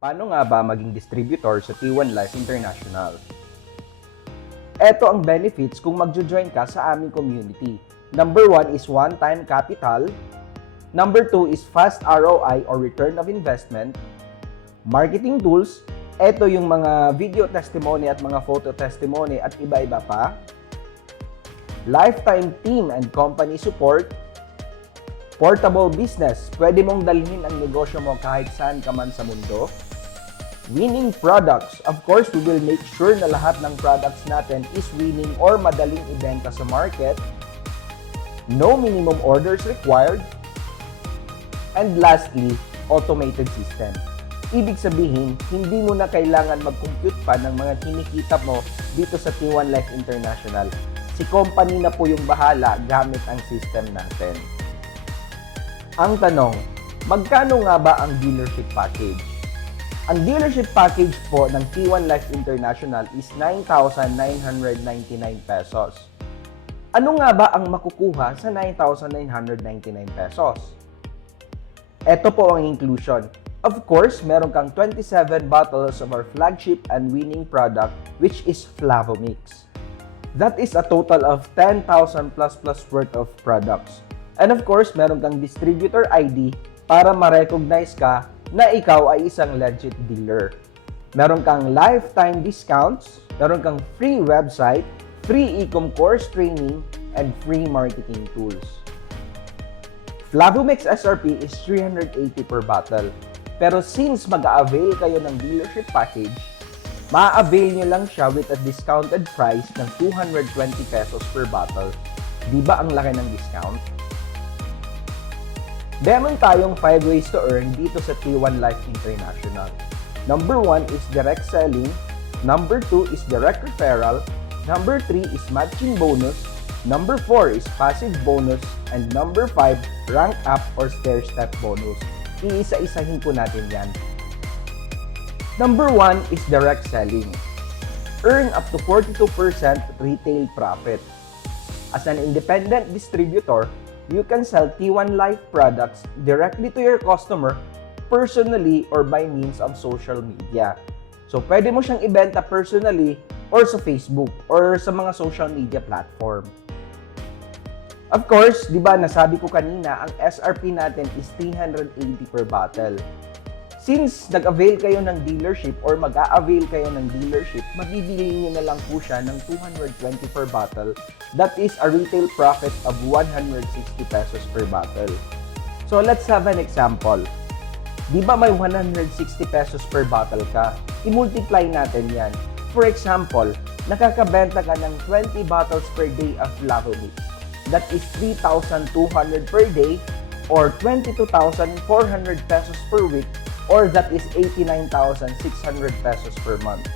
Paano nga ba maging distributor sa T1 Life International? Ito ang benefits kung magjo-join ka sa aming community. Number 1 is one-time capital. Number 2 is fast ROI or return of investment. Marketing tools. Ito yung mga video testimony at mga photo testimony at iba-iba pa. Lifetime team and company support. Portable business. Pwede mong dalhin ang negosyo mo kahit saan ka man sa mundo. Winning products. Of course, we will make sure na lahat ng products natin is winning or madaling ibenta sa market. No minimum orders required. And lastly, automated system. Ibig sabihin, hindi mo na kailangan mag-compute pa ng mga kinikita mo dito sa T1 Life International. Si company na po yung bahala gamit ang system natin. Ang tanong, magkano nga ba ang dealership package? Ang dealership package po ng T1 Life International is 9,999 pesos. Ano nga ba ang makukuha sa 9,999 pesos? Ito po ang inclusion. Of course, meron kang 27 bottles of our flagship and winning product which is Flavomix. That is a total of 10,000 plus worth of products. And of course, meron kang distributor ID para ma-recognize ka na ikaw ay isang legit dealer. Meron kang lifetime discounts, meron kang free website, free e-com course training, and free marketing tools. Flavomix SRP is 380 per bottle. Pero since mag-a-avail kayo ng dealership package, ma-avail nyo lang siya with a discounted price ng 220 pesos per bottle. Di ba ang laki ng discount? Meron tayong 5 ways to earn dito sa T1 Life International. Number 1 is direct selling. Number 2 is direct referral. Number 3 is matching bonus. Number 4 is passive bonus. And number 5, rank up or stair step bonus. Iisa-isahin po natin yan. Number 1 is direct selling. Earn up to 42% retail profit. As an independent distributor, you can sell T1 Life products directly to your customer personally or by means of social media. So, pwede mo siyang ibenta personally or sa Facebook or sa mga social media platform. Of course, di ba nasabi ko kanina, ang SRP natin is 380 per bottle. Since nag-avail kayo ng dealership or mag-a-avail kayo ng dealership, mabibili nyo na lang po siya ng 220 per bottle. That is a retail profit of 160 pesos per bottle. So let's have an example. Di ba may 160 pesos per bottle ka? I-multiply natin yan. For example, nakakabenta ka ng 20 bottles per day of Flavomix. That is 3,200 per day or 22,400 pesos per week, or that is 89,600 pesos per month.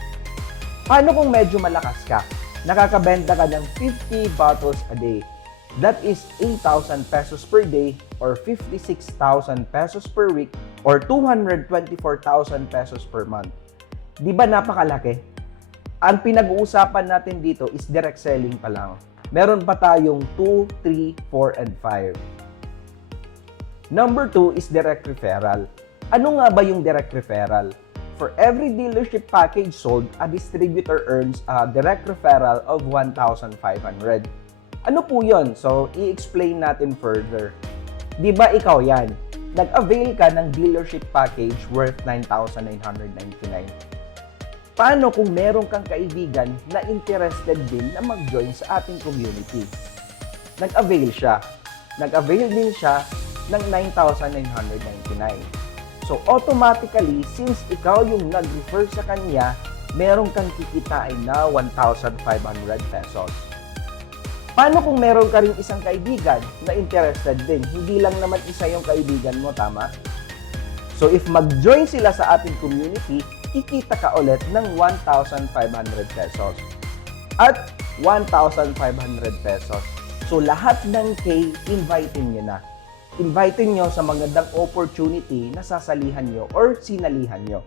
Paano kung medyo malakas ka? Nakakabenta ka ng 50 bottles a day. That is 8,000 pesos per day or 56,000 pesos per week or 224,000 pesos per month. Di ba napakalaki? Ang pinag-uusapan natin dito is direct selling pa lang. Meron pa tayong 2, 3, 4, and 5. Number 2 is direct referral. Ano nga ba yung direct referral? For every dealership package sold, a distributor earns a direct referral of 1,500. Ano po yun? So, i-explain natin further. Di ba ikaw yan? Nag-avail ka ng dealership package worth 9,999. Paano kung meron kang kaibigan na interested din na mag-join sa ating community? Nag-avail siya. Nag-avail din siya ng 9,999. So, automatically, since ikaw yung nag-refer sa kanya, meron kang kikitain na 1,500 pesos. Paano kung meron ka rin isang kaibigan na interested din? Hindi lang naman isa yung kaibigan mo, tama? So, if mag-join sila sa ating community, kikita ka ulit ng 1,500 pesos. At 1,500 pesos. So, lahat ng K, inviting nyo na. Inviting nyo sa magandang opportunity na sasalihan nyo or sinalihan nyo.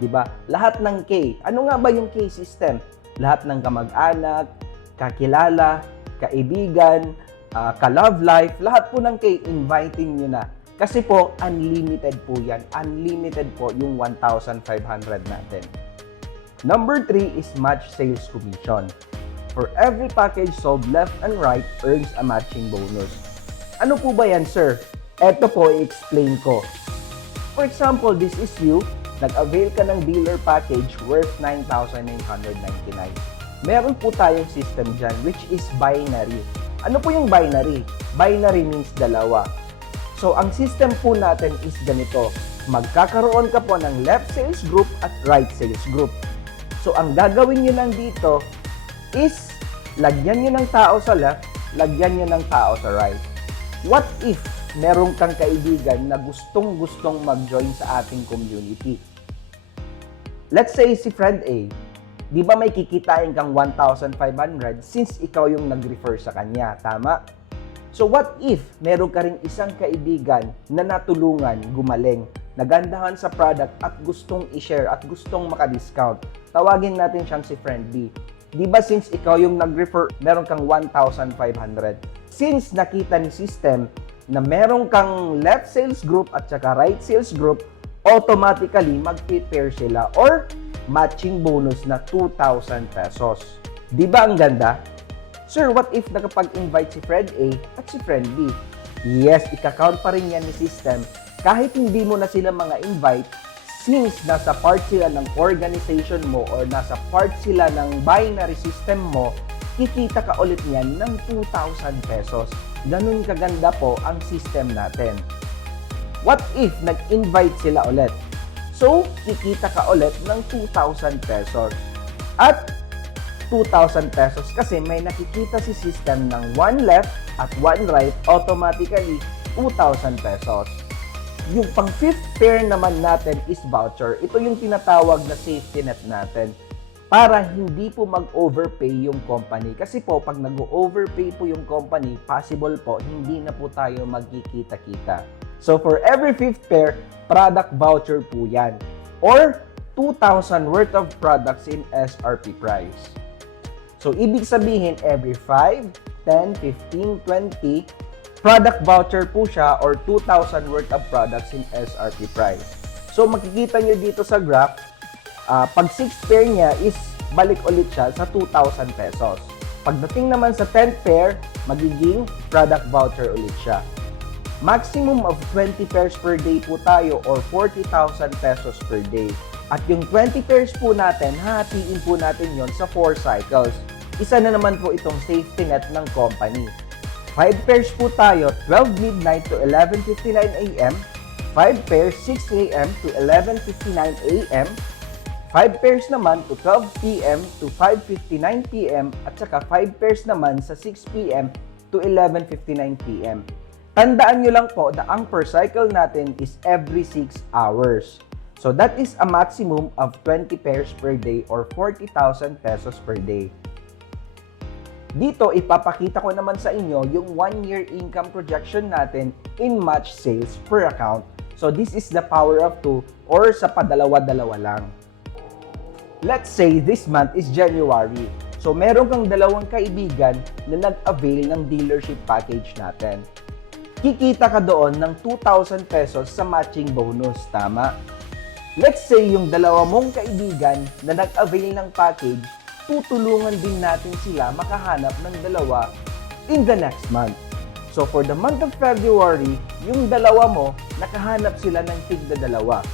Diba? Lahat ng K. Ano nga ba yung K system? Lahat ng kamag-anak, kakilala, kaibigan, ka-love life, lahat po ng K, inviting nyo na. Kasi po, unlimited po yan. Unlimited po yung 1,500 natin. Number 3 is match sales commission. For every package sold left and right, earns a matching bonus. Ano po ba yan, sir? Eto po, i-explain ko. For example, this is you, nag-avail ka ng dealer package worth 9,999. Meron po tayong system dyan, which is binary. Ano po yung binary? Binary means dalawa. So, ang system po natin is ganito. Magkakaroon ka po ng left sales group at right sales group. So, ang gagawin nyo lang dito is lagyan nyo ng tao sa left, lagyan nyo ng tao sa right. What if meron kang kaibigan na gustong-gustong mag-join sa ating community? Let's say si friend A, di ba may kikitain kang 1,500 since ikaw yung nag-refer sa kanya, tama? So what if meron ka ring isang kaibigan na natulungan, gumaling, nagandahan sa product at gustong i-share at gustong maka-discount? Tawagin natin siyang si friend B. Di ba since ikaw yung nag-refer, meron kang 1,500. Since nakita ni system na meron kang left sales group at saka right sales group, automatically mag-prepare sila or matching bonus na 2,000 pesos. Di ba ang ganda? Sir, what if nakapag-invite si friend A at si friend B? Yes, ika-count pa rin yan ni system kahit hindi mo na sila mga invite since nasa part sila ng organization mo or nasa part sila ng binary system mo, kikita ka ulit niyan ng 2,000 pesos. Ganun kaganda po ang system natin. What if nag-invite sila ulit? So, kikita ka ulit ng 2,000 pesos. At 2,000 pesos kasi may nakikita si system ng one left at one right, automatically 2,000 pesos. Yung pang fifth pair naman natin is voucher. Ito yung tinatawag na safety net natin para hindi po mag-overpay yung company. Kasi po, pag nag-overpay po yung company, possible po, hindi na po tayo magkikita-kita. So, for every fifth pair, product voucher po yan. Or 2,000 worth of products in SRP price. So, ibig sabihin, every 5, 10, 15, 20, product voucher po siya or 2,000 worth of products in SRP price. So, makikita nyo dito sa graph, pag 6th pair niya is balik ulit siya sa 2,000 pesos. Pagdating naman sa 10th pair, magiging product voucher ulit siya. Maximum of 20 pairs per day po tayo or 40,000 pesos per day. At yung 20 pairs po natin, hahatiin po natin yon sa 4 cycles. Isa na naman po itong safety net ng company. 5 pairs po tayo, 12 midnight to 11:59 a.m. 5 pairs, 6 a.m. to 11:59 a.m. 5 pairs naman to 12 p.m. to 5:59 p.m. at saka 5 pairs naman sa 6 p.m. to 11:59 p.m. Tandaan nyo lang po na ang per cycle natin is every 6 hours. So that is a maximum of 20 pairs per day or 40,000 pesos per day. Dito, ipapakita ko naman sa inyo yung 1-year income projection natin in match sales per account. So this is the power of 2 or sa padalawa-dalawa lang. Let's say this month is January. So meron kang dalawang kaibigan na nag-avail ng dealership package natin. Kikita ka doon ng 2,000 pesos sa matching bonus, tama? Let's say yung dalawa mong kaibigan na nag-avail ng package, tutulungan din natin sila makahanap ng dalawa in the next month. So for the month of February, yung dalawa mo, nakahanap sila ng tigda-dalawa.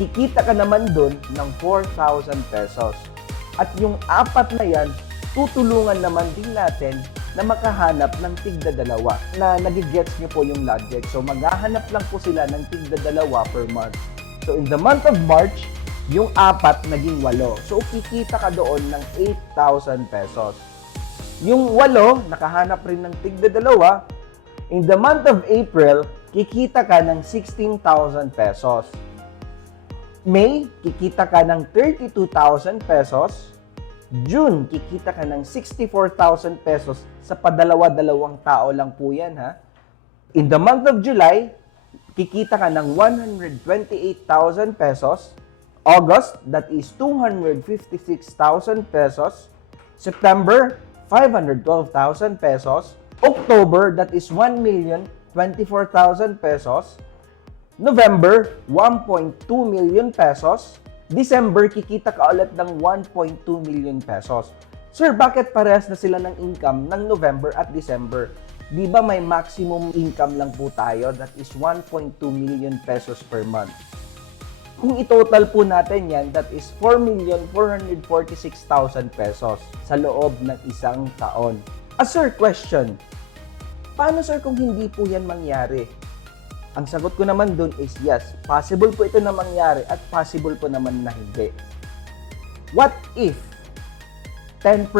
Kikita ka naman dun ng 4,000 pesos. At yung apat na yan, tutulungan naman din natin na makahanap ng tigda-dalawa. Na nagigets nyo po yung logic. So maghahanap lang po sila ng tigda-dalawa per month. So in the month of March, yung apat naging 8. So kikita ka doon ng 8,000 pesos. Yung 8, nakahanap rin ng tigda-dalawa. In the month of April, kikita ka ng 16,000 pesos. May, kikita ka ng 32,000 pesos. June, kikita ka ng 64,000 pesos sa padalawa-dalawang tao lang po yan, ha? In the month of July, kikita ka ng 128,000 pesos. August, that is 256,000 pesos. September, 512,000 pesos. October, that is 1,024,000 pesos. November, 1.2 million pesos. December, kikita ka ulit ng 1.2 million pesos. Sir, bakit parehas na sila ng income ng November at December? Di ba may maximum income lang po tayo, that is 1.2 million pesos per month. Kung i-total po natin yan, that is 4,446,000 pesos sa loob ng isang taon. Sir, question, paano sir kung hindi po yan mangyari? Ang sagot ko naman dun is yes, possible po ito na mangyari at possible po naman na hindi. What if 10%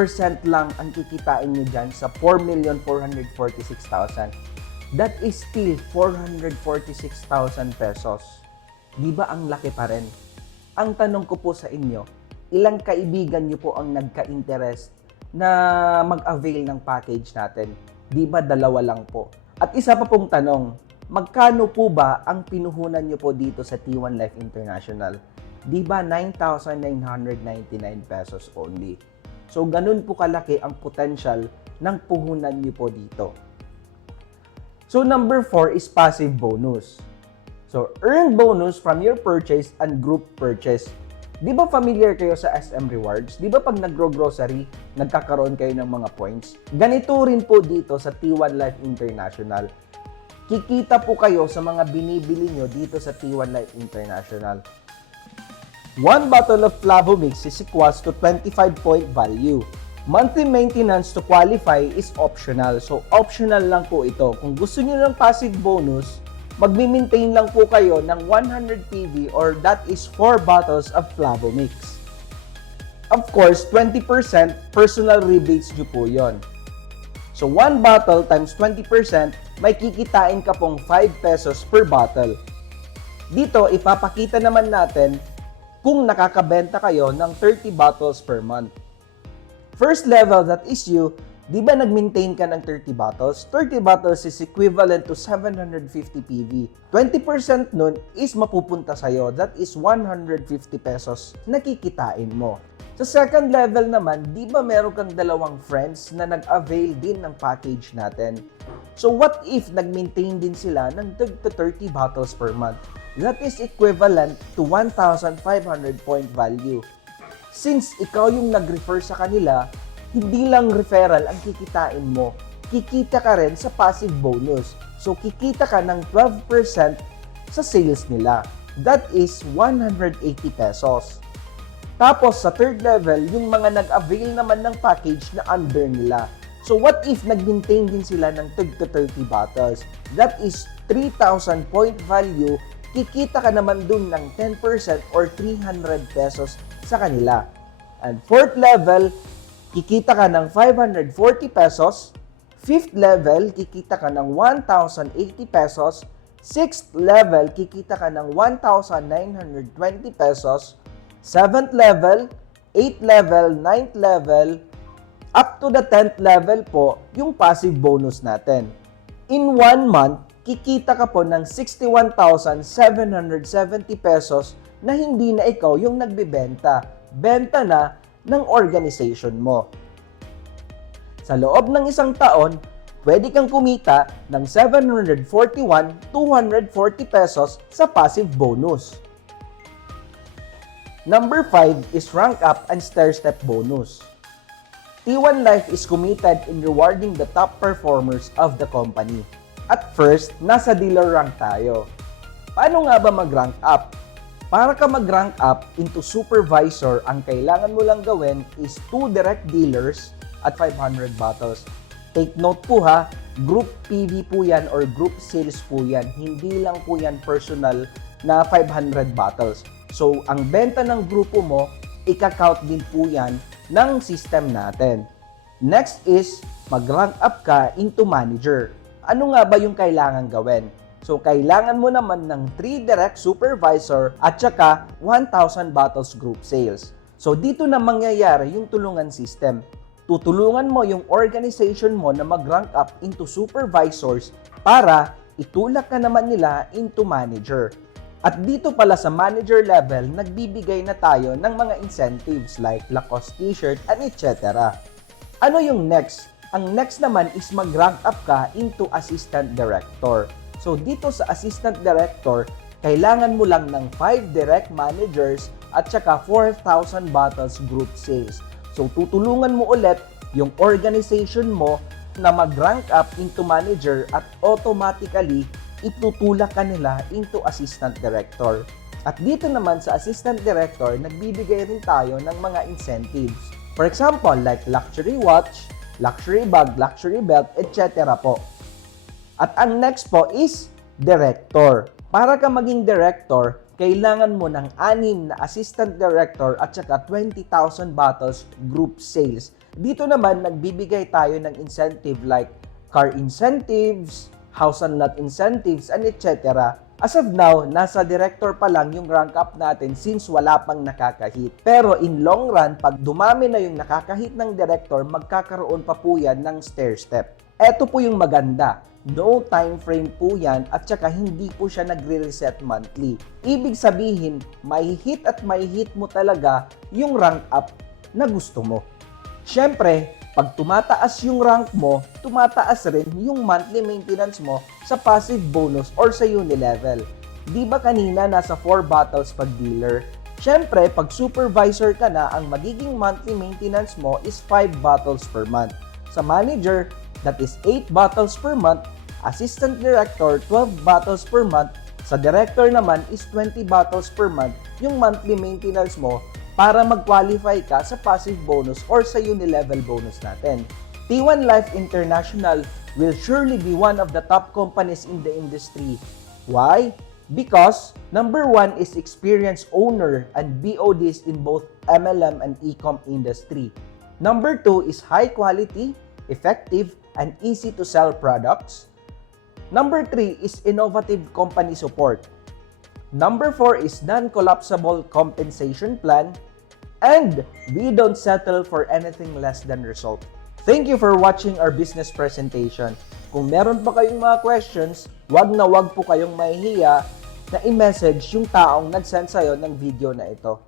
lang ang kikitain nyo dyan sa 4,446,000? That is still 446,000 pesos. Di ba ang laki pa rin? Ang tanong ko po sa inyo, ilang kaibigan nyo po ang nagka-interest na mag-avail ng package natin? Di ba dalawa lang po? At isa pa pong tanong, magkano po ba ang pinuhunan nyo po dito sa T1 Life International? Di ba 9,999 pesos only? So, ganun po kalaki ang potential ng puhunan nyo po dito. So, number 4 is passive bonus. So, earn bonus from your purchase and group purchase. Di ba familiar kayo sa SM Rewards? Di ba pag nagro-grocery, nagkakaroon kayo ng mga points? Ganito rin po dito sa T1 Life International. Kikita po kayo sa mga binibili nyo dito sa T1 Life International. One bottle of Flavomix is equals to 25 point value. Monthly maintenance to qualify is optional. So, optional lang po ito. Kung gusto nyo ng passive bonus, magmi-maintain lang po kayo ng 100 PV or that is 4 bottles of Flavomix. Of course, 20% personal rebates nyo po yon. So, 1 bottle times 20%, may kikitain ka pong 5 pesos per bottle. Dito, ipapakita naman natin kung nakakabenta kayo ng 30 bottles per month. First level, that is you, di ba nag-maintain ka ng 30 bottles? 30 bottles is equivalent to 750 PV. 20% nun is mapupunta sa'yo. That is 150 pesos na kikitain mo. Sa second level naman, di ba meron kang dalawang friends na nag-avail din ng package natin? So what if nag-maintain din sila ng 30 bottles per month? That is equivalent to 1,500 point value. Since ikaw yung nag-refer sa kanila, hindi lang referral ang kikitain mo, kikita ka rin sa passive bonus. So, kikita ka ng 12% sa sales nila. That is 180 pesos. Tapos, sa third level, yung mga nag-avail naman ng package na under nila. So, what if nag-maintain din sila ng 30 bottles? That is 3,000 point value. Kikita ka naman dun ng 10% or 300 pesos sa kanila. And fourth level, kikita ka ng 540 pesos. Fifth level, kikita ka ng 1,080 pesos. Sixth level, kikita ka ng 1,920 pesos. Seventh level, 8th level, 9th level, up to the 10th level po, yung passive bonus natin. In 1 month, kikita ka po ng 61,770 pesos na hindi na ikaw yung nagbebenta. Benta na ng organization mo. Sa loob ng isang taon, pwede kang kumita ng 741,240 pesos sa passive bonus. Number 5 is rank up and stair-step bonus. T1 Life is committed in rewarding the top performers of the company. At first, nasa dealer rank tayo. Paano nga ba mag-rank up? Para ka mag-rank up into supervisor, ang kailangan mo lang gawin is 2 direct dealers at 500 bottles. Take note po ha, group PV po yan or group sales po yan. Hindi lang po yan personal na 500 bottles. So, ang benta ng grupo mo, ika-count din po yan ng system natin. Next is, mag-rank up ka into manager. Ano nga ba yung kailangan gawin? So, kailangan mo naman ng 3 direct supervisor at saka 1,000 bottles group sales. So, dito na mangyayari yung tulungan system. Tutulungan mo yung organization mo na mag-rank up into supervisors para itulak ka naman nila into manager. At dito pala sa manager level, nagbibigay na tayo ng mga incentives like Lacoste t-shirt and etc. Ano yung next? Ang next naman is mag-rank up ka into assistant director. So, dito sa assistant director, kailangan mo lang ng 5 direct managers at saka 4,000 bottles group sales. So tutulungan mo ulit yung organization mo na mag-rank up into manager at automatically itutulak ka nila into assistant director. At dito naman sa assistant director, nagbibigay rin tayo ng mga incentives. For example, like luxury watch, luxury bag, luxury belt, etc. po. At ang next po is director. Para ka maging director, kailangan mo ng 6 na assistant director at saka 20,000 bottles group sales. Dito naman, nagbibigay tayo ng incentive like car incentives, house and lot incentives, and etc. As of now, nasa director pa lang yung rank up natin since wala pang nakakahit. Pero in long run, pag dumami na yung nakakahit ng director, magkakaroon pa po yan ng stair step. Eto po yung maganda. No time frame po yan at saka hindi po siya nagre-reset monthly. Ibig sabihin, may hit at may hit mo talaga yung rank up na gusto mo. Siyempre, pag tumataas yung rank mo, tumataas rin yung monthly maintenance mo sa passive bonus or sa uni-level. Di ba kanina nasa 4 bottles pag dealer? Siyempre, pag supervisor ka na, ang magiging monthly maintenance mo is 5 bottles per month. Sa manager, that is 8 bottles per month. Assistant director, 12 bottles per month. Sa director naman is 20 bottles per month yung monthly maintenance mo para mag-qualify ka sa passive bonus or sa uni-level bonus natin. T1 Life International will surely be one of the top companies in the industry. Why? Because number 1 is experienced owner and BODs in both MLM and e-com industry. Number 2 is high quality, effective, and easy to sell products. Number 3 is innovative company support. Number 4 is non-collapsible compensation plan. And we don't settle for anything less than result. Thank you for watching our business presentation. Kung meron pa kayong mga questions, wag na wag po kayong mahihiya na i-message yung taong nag-send sa'yo ng video na ito.